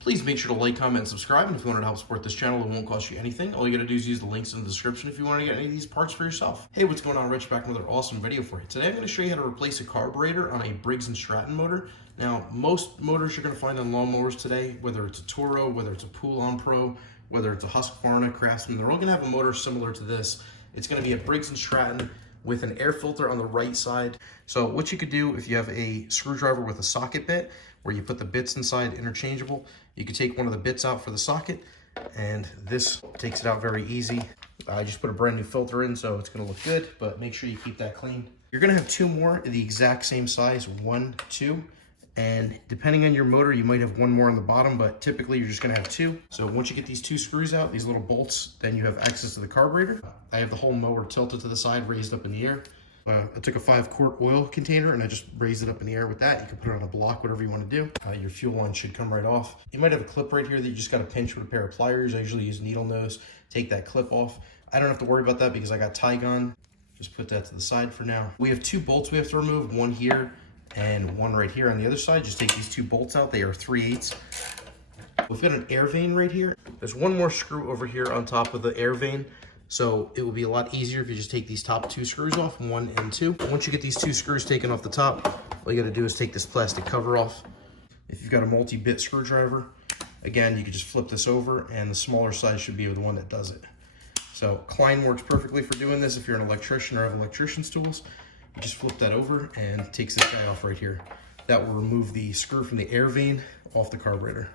Please make sure to like, comment, and subscribe. And if you want to help support this channel, it won't cost you anything. All you got to do is use the links in the description if you want to get any of these parts for yourself. Hey, what's going on? Rich back with another awesome video for you. Today I'm going to show you how to replace a carburetor on a Briggs and Stratton motor. Now, most motors you're going to find on lawnmowers today, whether it's a Toro, whether it's a Pool-On Pro, whether it's a Husqvarna, Craftsman, they're all going to have a motor similar to this. It's going to be a Briggs and Stratton with an air filter on the right side. So what you could do if you have a screwdriver with a socket bit where you put the bits inside interchangeable, you could take one of the bits out for the socket, and this takes it out very easy. I just put a brand new filter in, so it's gonna look good, but make sure you keep that clean. You're gonna have two more the exact same size, 1, 2, and depending on your motor, you might have one more on the bottom, but typically you're just gonna have two. So once you get these two screws out, these little bolts, then you have access to the carburetor. I have the whole mower tilted to the side, raised up in the air. I took a 5-quart oil container and I just raised it up in the air with that. You can put it on a block, whatever you want to do. Your fuel line should come right off. You might have a clip right here that you just got to pinch with a pair of pliers. I usually use needle nose. Take that clip off. I don't have to worry about that because I got tie gun. Just put that to the side for now. We have two bolts we have to remove, one here and one right here on the other side. Just take these two bolts out. They are 3/8. We've got an air vane right here. There's one more screw over here on top of the air vane. So it will be a lot easier if you just take these top two screws off, 1 and 2. Once you get these two screws taken off the top, all you gotta do is take this plastic cover off. If you've got a multi-bit screwdriver, again, you can just flip this over and the smaller side should be the one that does it. So Klein works perfectly for doing this. If you're an electrician or have electrician's tools, you just flip that over and it takes this guy off right here. That will remove the screw from the air vane off the carburetor.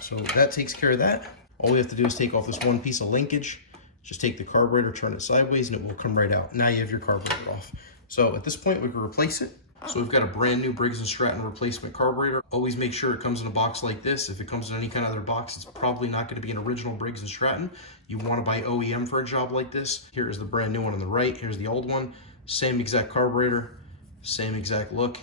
So that takes care of that. All we have to do is take off this one piece of linkage. Just take the carburetor, turn it sideways, and it will come right out. Now you have your carburetor off. So at this point, we can replace it. So we've got a brand new Briggs and Stratton replacement carburetor. Always make sure it comes in a box like this. If it comes in any kind of other box, it's probably not going to be an original Briggs and Stratton. You want to buy OEM for a job like this. Here is the brand new one on the right. Here's the old one. Same exact carburetor, same exact look.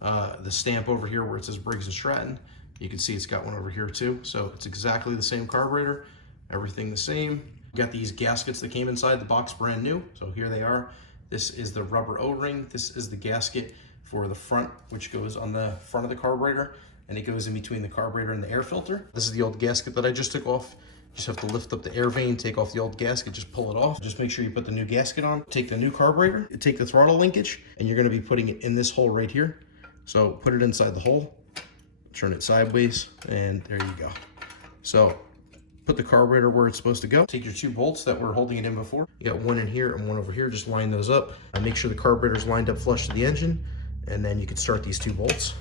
The stamp over here where it says Briggs and Stratton, you can see it's got one over here too. So it's exactly the same carburetor, everything the same. Got these gaskets that came inside the box brand new. So here they are. This is the rubber O-ring. This is the gasket for the front, which goes on the front of the carburetor, and it goes in between the carburetor and the air filter. This is the old gasket that I just took off. Just have to lift up the air vane, take off the old gasket, just pull it off. Just make sure you put the new gasket on. Take the new carburetor, take the throttle linkage, and you're gonna be putting it in this hole right here. So put it inside the hole, turn it sideways, and there you go. So put the carburetor where it's supposed to go. Take your two bolts that were holding it in before. You got one in here and one over here. Just line those up. And make sure the carburetor's lined up flush to the engine. And then you can start these two bolts.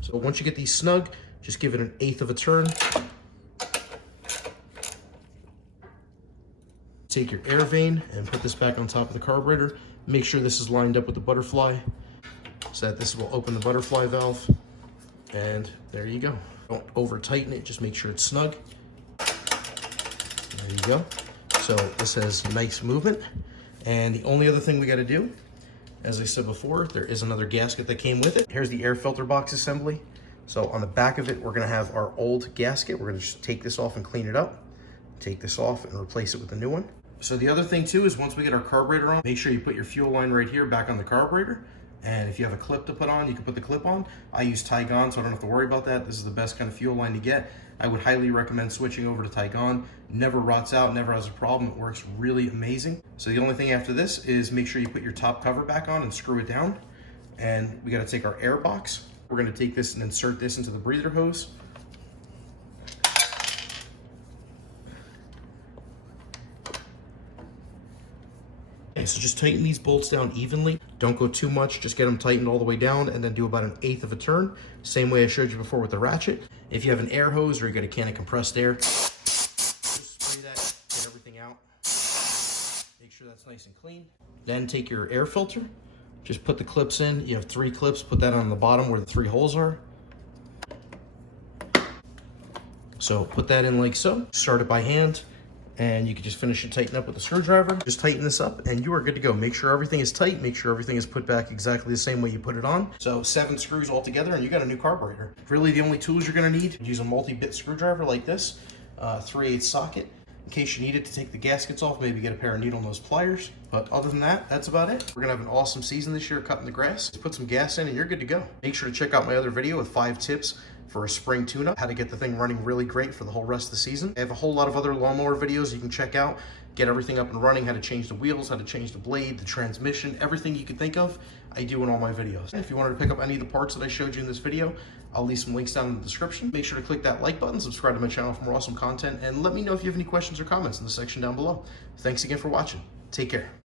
So once you get these snug, just give it an 1/8 of a turn. Take your air vane and put this back on top of the carburetor. Make sure this is lined up with the butterfly so that this will open the butterfly valve. And there you go. Don't over tighten it, just make sure it's snug. There you go. So this has nice movement. And the only other thing we gotta do, as I said before, there is another gasket that came with it. Here's the air filter box assembly. So on the back of it, we're gonna have our old gasket. We're gonna just take this off and clean it up. Take this off and replace it with a new one. So the other thing too is once we get our carburetor on, make sure you put your fuel line right here back on the carburetor. And if you have a clip to put on, you can put the clip on. I use Tygon, so I don't have to worry about that. This is the best kind of fuel line to get. I would highly recommend switching over to Tygon. Never rots out, never has a problem. It works really amazing. So the only thing after this is make sure you put your top cover back on and screw it down. And we gotta take our air box. We're gonna take this and insert this into the breather hose. Okay, so just tighten these bolts down evenly. Don't go too much, just get them tightened all the way down and then do about an 1/8 of a turn. Same way I showed you before with the ratchet. If you have an air hose or you got a can of compressed air, just spray that, get everything out. Make sure that's nice and clean. Then take your air filter, just put the clips in. You have 3 clips, put that on the bottom where the 3 holes are. So put that in like so, start it by hand. And you can just finish it tighten up with a screwdriver. Just tighten this up and you are good to go. Make sure everything is tight. Make sure everything is put back exactly the same way you put it on. So 7 screws all together and you got a new carburetor. Really the only tools you're gonna need, use a multi-bit screwdriver like this, 3/8 socket. in case you need it to take the gaskets off, maybe get a pair of needle nose pliers. But other than that, that's about it. We're gonna have an awesome season this year cutting the grass. Just put some gas in and you're good to go. Make sure to check out my other video with 5 tips for a spring tune-up, how to get the thing running really great for the whole rest of the season. I have a whole lot of other lawnmower videos you can check out, get everything up and running, how to change the wheels, how to change the blade, the transmission, everything you could think of, I do in all my videos. And if you wanted to pick up any of the parts that I showed you in this video, I'll leave some links down in the description. Make sure to click that like button, subscribe to my channel for more awesome content, and let me know if you have any questions or comments in the section down below. Thanks again for watching. Take care.